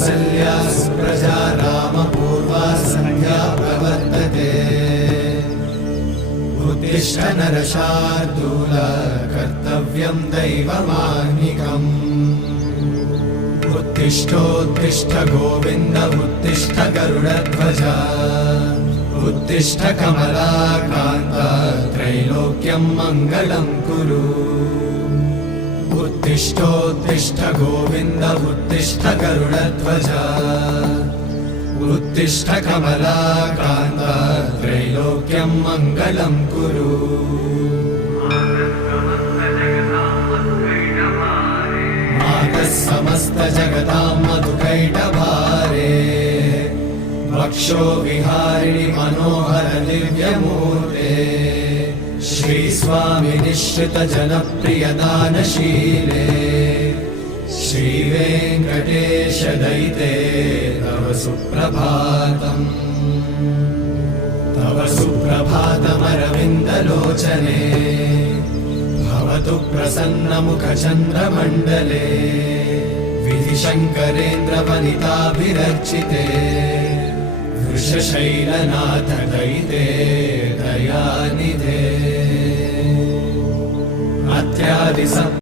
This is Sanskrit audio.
कौसल्या सुप्रजा रामपूर्वा सन्ध्या प्रवर्तते उत्तिष्ठ नरशार्दूल कर्तव्यं दैवमाह्निकम् उत्तिष्ठोत्तिष्ठ गोविन्द उत्तिष्ठ गरुडध्वज उत्तिष्ठ कमलाकान्त त्रैलोक्यं मङ्गलं कुरु उत्तिष्ठोत्तिष्ठ गोविन्द उत्तिष्ठ गरुडध्वज उत्तिष्ठ कमलाकान्त त्रैलोक्यं मङ्गलं कुरु मातः समस्त जगतां मधुकैटभारे वक्षो विहारिणि मनोहर दिव्यमूर्ते श्रीस्वामि निश्चित जनप्रिय दानशीले श्रीवेङ्कटेश दयिते तव सुप्रभातम् तव सुप्रभातमरविन्दलोचने भवतु प्रसन्नमुखचन्द्रमण्डले विधिशङ्करेन्द्रवनिताभिरर्चिते वृषशैलनाथ दयिते दयानिधे अत्यादि